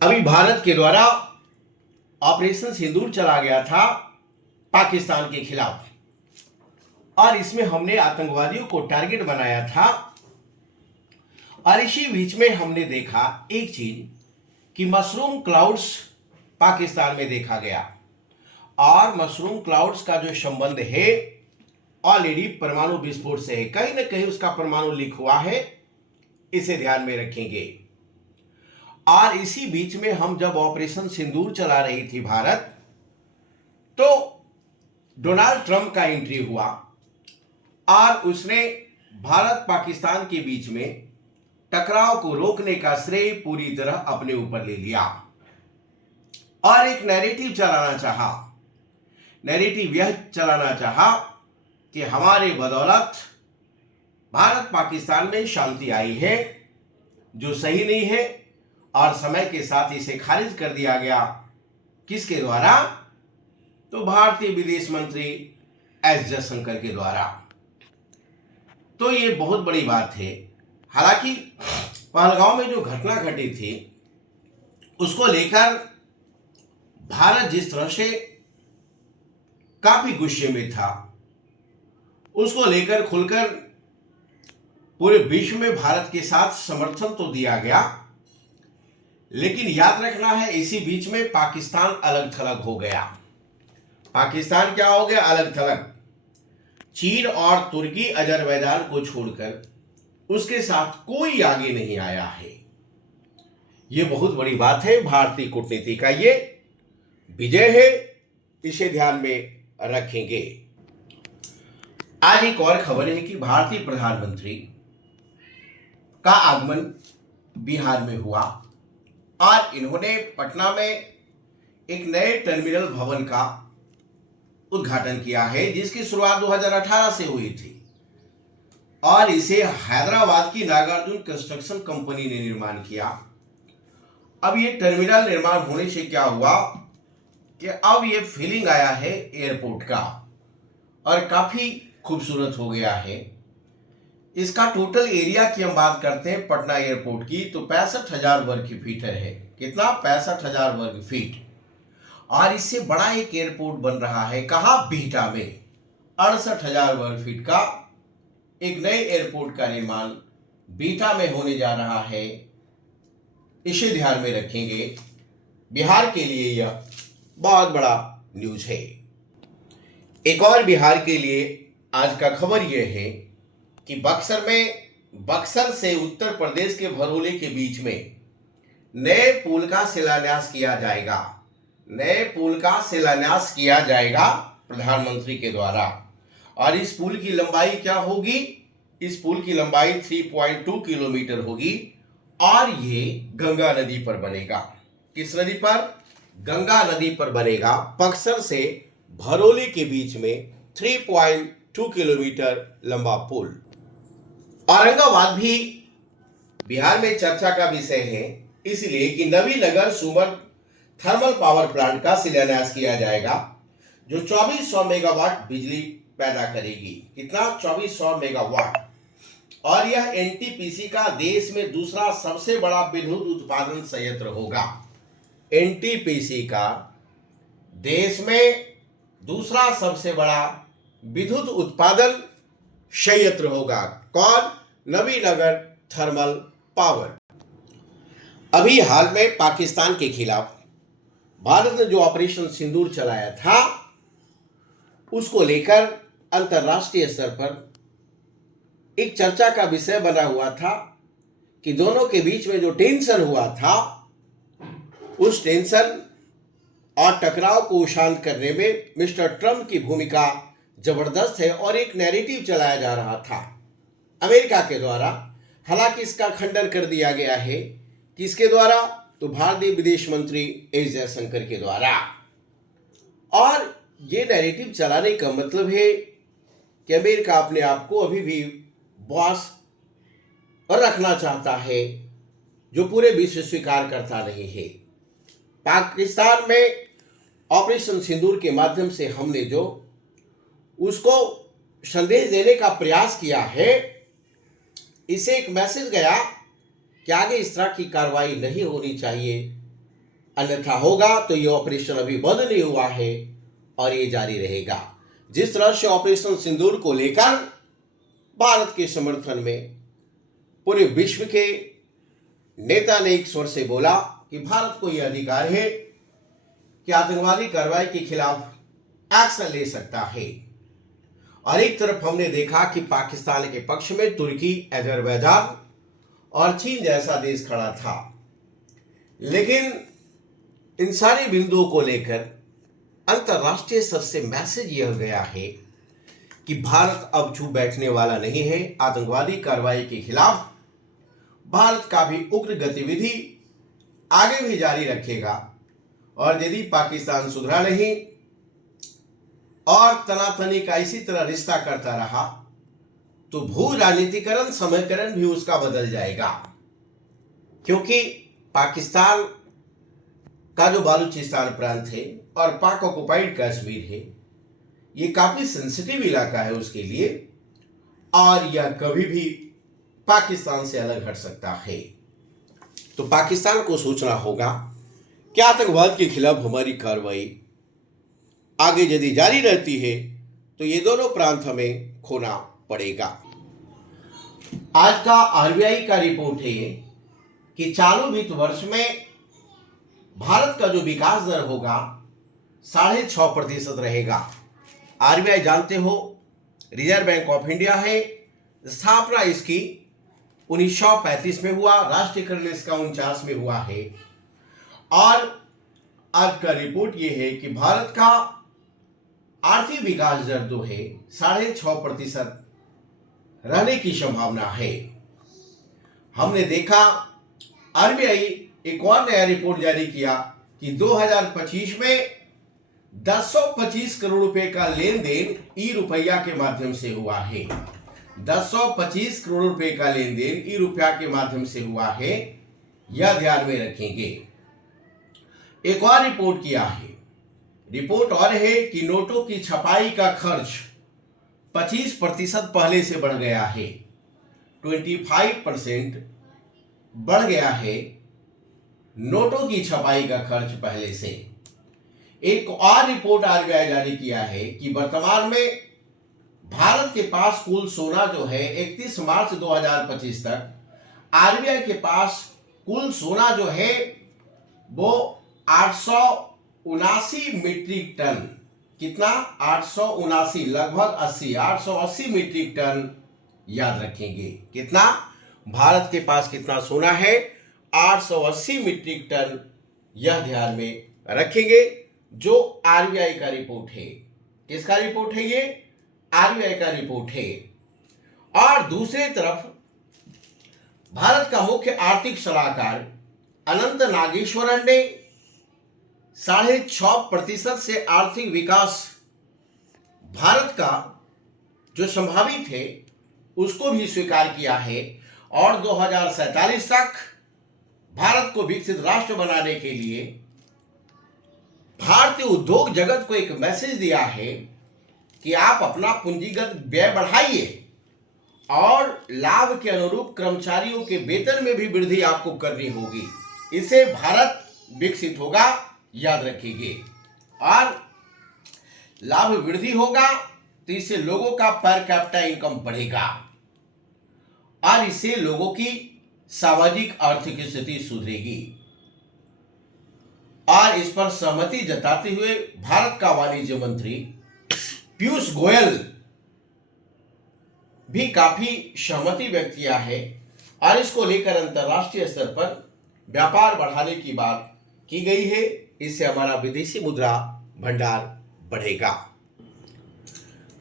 अभी भारत के द्वारा ऑपरेशन सिंदूर चला गया था पाकिस्तान के खिलाफ, और इसमें हमने आतंकवादियों को टारगेट बनाया था। और इसी बीच में हमने देखा एक चीज कि मशरूम क्लाउड्स पाकिस्तान में देखा गया, और मशरूम क्लाउड्स का जो संबंध है ऑलरेडी परमाणु विस्फोट से है। कहीं ना कहीं उसका परमाणु लीक हुआ है, इसे ध्यान में रखेंगे। और इसी बीच में हम जब ऑपरेशन सिंदूर चला रही थी भारत, तो डोनाल्ड ट्रंप का एंट्री हुआ और उसने भारत पाकिस्तान के बीच में टकराव को रोकने का श्रेय पूरी तरह अपने ऊपर ले लिया और एक नैरेटिव चलाना चाहा। नैरेटिव यह चलाना चाहा कि हमारे बदौलत भारत पाकिस्तान में शांति आई है, जो सही नहीं है, और समय के साथ इसे खारिज कर दिया गया। किसके द्वारा? तो भारतीय विदेश मंत्री एस जयशंकर के द्वारा। तो ये बहुत बड़ी बात है। हालांकि पहलगांव में जो घटना घटी थी उसको लेकर भारत जिस तरह से काफी गुस्से में था, उसको लेकर खुलकर पूरे विश्व में भारत के साथ समर्थन तो दिया गया, लेकिन याद रखना है इसी बीच में पाकिस्तान अलग थलग हो गया। पाकिस्तान क्या हो गया? अलग थलग। चीन और तुर्की अजरबैजान को छोड़कर उसके साथ कोई आगे नहीं आया है। यह बहुत बड़ी बात है। भारतीय कूटनीति का ये विजय है, इसे ध्यान में रखेंगे। आज एक और खबर है कि भारतीय प्रधानमंत्री का आगमन बिहार में हुआ और इन्होंने पटना में एक नए टर्मिनल भवन का उद्घाटन किया है, जिसकी शुरुआत 2018 से हुई थी, और इसे हैदराबाद की नागार्जुन कंस्ट्रक्शन कंपनी ने निर्माण किया। अब ये टर्मिनल निर्माण होने से क्या हुआ कि अब ये फीलिंग आया है एयरपोर्ट का, और काफी खूबसूरत हो गया है। इसका टोटल एरिया की हम बात करते हैं पटना एयरपोर्ट की, तो 65,000 वर्ग फीट है। कितना? 65,000 वर्ग फीट। और इससे बड़ा एक एयरपोर्ट बन रहा है। कहाँ? बिहटा में 68,000 वर्ग फीट का एक नए एयरपोर्ट का निर्माण बिहटा में होने जा रहा है। इसे ध्यान में रखेंगे। बिहार के लिए यह बहुत बड़ा न्यूज है। एक और बिहार के लिए आज का खबर यह है कि बक्सर से उत्तर प्रदेश के भरोली के बीच में नए पुल का शिलान्यास किया जाएगा। नए पुल का शिलान्यास किया जाएगा प्रधानमंत्री के द्वारा। और इस पुल की लंबाई क्या होगी? इस पुल की लंबाई 3.2 किलोमीटर होगी, और ये गंगा नदी पर बनेगा। किस नदी पर? गंगा नदी पर बनेगा। बक्सर से भरोली के बीच में 3.2 किलोमीटर लंबा पुल। औरंगाबाद भी बिहार में चर्चा का विषय है, इसलिए कि नवीनगर सुमन थर्मल पावर प्लांट का शिलान्यास किया जाएगा, जो 2400 मेगावाट बिजली पैदा करेगी। कितना? 2400 मेगावाट। और यह एनटीपीसी का देश में दूसरा सबसे बड़ा विद्युत उत्पादन संयंत्र होगा। एनटीपीसी का देश में दूसरा सबसे बड़ा विद्युत उत्पादन संयंत्र होगा। कौन? Nabinagar thermal power. अभी हाल में पाकिस्तान के खिलाफ भारत ने जो ऑपरेशन सिंदूर चलाया था, उसको लेकर अंतर्राष्ट्रीय स्तर पर एक चर्चा का विषय बना हुआ था कि दोनों के बीच में जो टेंशन हुआ था, उस टेंशन और टकराव को शांत करने में मिस्टर ट्रंप की भूमिका जबरदस्त है, और एक नैरेटिव चलाया जा रहा था अमेरिका के द्वारा। हालांकि इसका खंडन कर दिया गया है। किसके द्वारा? तो भारतीय विदेश मंत्री एस जयशंकर के द्वारा। और ये नैरेटिव चलाने का मतलब है कि अमेरिका अपने आप को अभी भी बॉस रखना चाहता है, जो पूरे विश्व स्वीकार करता नहीं है। पाकिस्तान में ऑपरेशन सिंदूर के माध्यम से हमने जो उसको संदेश देने का प्रयास किया है, इसे एक मैसेज गया कि आगे इस तरह की कार्रवाई नहीं होनी चाहिए, अन्यथा होगा तो ये ऑपरेशन अभी बंद नहीं हुआ है और ये जारी रहेगा। जिस तरह से ऑपरेशन सिंदूर को लेकर भारत के समर्थन में पूरे विश्व के नेता ने एक स्वर से बोला कि भारत को यह अधिकार है कि आतंकवादी कार्रवाई के खिलाफ एक्शन ले सकता है, और एक तरफ हमने देखा कि पाकिस्तान के पक्ष में तुर्की, अजरबैजान और चीन जैसा देश खड़ा था। लेकिन इन सारे बिंदुओं को लेकर अंतर्राष्ट्रीय स्तर से मैसेज यह गया है कि भारत अब चुप बैठने वाला नहीं है। आतंकवादी कार्रवाई के खिलाफ भारत का भी उग्र गतिविधि आगे भी जारी रखेगा, और यदि पाकिस्तान सुधरा नहीं और तनातनी का इसी तरह रिश्ता करता रहा तो भू राजनीतिकरण, समीकरण भी उसका बदल जाएगा। क्योंकि पाकिस्तान का जो बालूचिस्तान प्रांत है और पाक ऑक्युपाइड कश्मीर है, ये काफी सेंसिटिव इलाका है उसके लिए, और यह कभी भी पाकिस्तान से अलग हट सकता है। तो पाकिस्तान को सोचना होगा कि आतंकवाद के खिलाफ हमारी कार्रवाई आगे यदि जारी रहती है तो ये दोनों प्रांत हमें खोना पड़ेगा। आज का आरबीआई का रिपोर्ट है कि चालू वित्त वर्ष में भारत का जो विकास दर होगा 6.5% रहेगा। आरबीआई जानते हो रिजर्व बैंक ऑफ इंडिया है, स्थापना इसकी 1935 में हुआ, राष्ट्रीयकरण इसका 49 में हुआ है, और आज का रिपोर्ट यह है कि भारत का आर्थिक विकास दर जो है 6.5% रहने की संभावना है। हमने देखा आरबीआई एक और नया रिपोर्ट जारी किया कि 2025 में 1025 करोड़ रुपए का लेन देन ई रुपया के माध्यम से हुआ है। 1025 करोड़ रुपए का लेन देन ई रुपया के माध्यम से हुआ है, यह ध्यान में रखेंगे। एक और रिपोर्ट किया है, रिपोर्ट और है कि नोटों की छपाई का खर्च 25% पहले से बढ़ गया है, 25% बढ़ गया है नोटों की छपाई का खर्च पहले से। एक और रिपोर्ट आरबीआई जारी किया है कि वर्तमान में भारत के पास कुल सोना जो है 31 मार्च 2025 तक आरबीआई के पास कुल सोना जो है वो 879 मीट्रिक टन, कितना 879, लगभग 880 मीट्रिक टन। याद रखेंगे कितना, भारत के पास कितना सोना है, 880 मीट्रिक टन, यह ध्यान में रखेंगे। जो आरबीआई का रिपोर्ट है, किसका रिपोर्ट है ये, आरबीआई का रिपोर्ट है। और दूसरी तरफ भारत का मुख्य आर्थिक सलाहकार अनंत नागेश्वरन ने 6.5% से आर्थिक विकास भारत का जो संभावित है उसको भी स्वीकार किया है, और 2047 तक भारत को विकसित राष्ट्र बनाने के लिए भारतीय उद्योग जगत को एक मैसेज दिया है कि आप अपना पूंजीगत व्यय बढ़ाइए और लाभ के अनुरूप कर्मचारियों के वेतन में भी वृद्धि आपको करनी होगी, इससे भारत विकसित होगा, याद रखिए। और लाभ वृद्धि होगा तो इससे लोगों का पर कैपिटा इनकम बढ़ेगा और इससे लोगों की सामाजिक आर्थिक स्थिति सुधरेगी। और इस पर सहमति जताते हुए भारत का वाणिज्य मंत्री पीयूष गोयल भी काफी सहमति व्यक्त किया है, और इसको लेकर अंतर्राष्ट्रीय स्तर पर व्यापार बढ़ाने की बात की गई है। इससे हमारा विदेशी मुद्रा भंडार बढ़ेगा।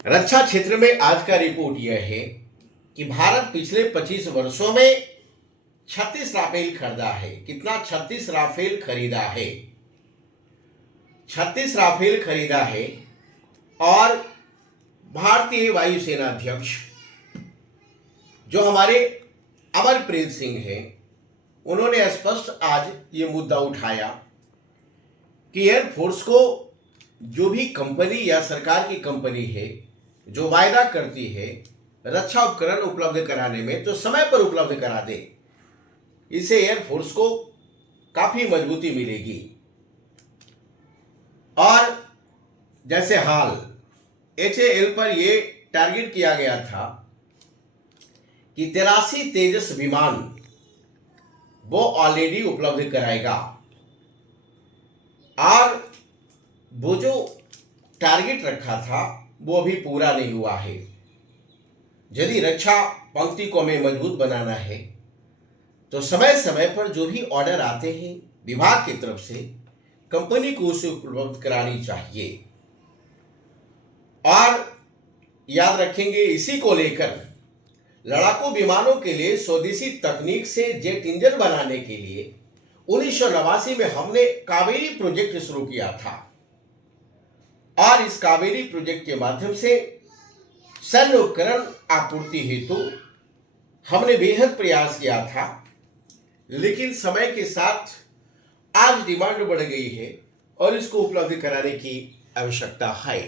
रक्षा क्षेत्र में आज का रिपोर्ट यह है कि भारत पिछले 25 वर्षों में 36 राफेल खरीदा है। कितना, 36 राफेल खरीदा है, 36 राफेल खरीदा है। और भारतीय वायुसेना अध्यक्ष जो हमारे अमरप्रीत सिंह हैं, उन्होंने स्पष्ट आज ये मुद्दा उठाया कि एयरफोर्स को जो भी कंपनी या सरकार की कंपनी है जो वायदा करती है रक्षा उपकरण उपलब्ध कराने में, तो समय पर उपलब्ध करा दे। इससे एयरफोर्स को काफी मजबूती मिलेगी। और जैसे हाल HAL पर ये टारगेट किया गया था कि 83 तेजस विमान वो ऑलरेडी उपलब्ध कराएगा, और वो जो टारगेट रखा था वो अभी पूरा नहीं हुआ है। यदि रक्षा पंक्ति को हमें मजबूत बनाना है तो समय समय पर जो भी ऑर्डर आते हैं विभाग की तरफ से कंपनी को उसे उपलब्ध करानी चाहिए। और याद रखेंगे, इसी को लेकर लड़ाकू विमानों के लिए स्वदेशी तकनीक से जेट इंजन बनाने के लिए 1989 में हमने कावेरी प्रोजेक्ट शुरू किया था, और इस कावेरी प्रोजेक्ट के माध्यम से सैन्य उपकरण आपूर्ति हेतु हमने बेहद प्रयास किया था। लेकिन समय के साथ आज डिमांड बढ़ गई है और इसको उपलब्ध कराने की आवश्यकता है।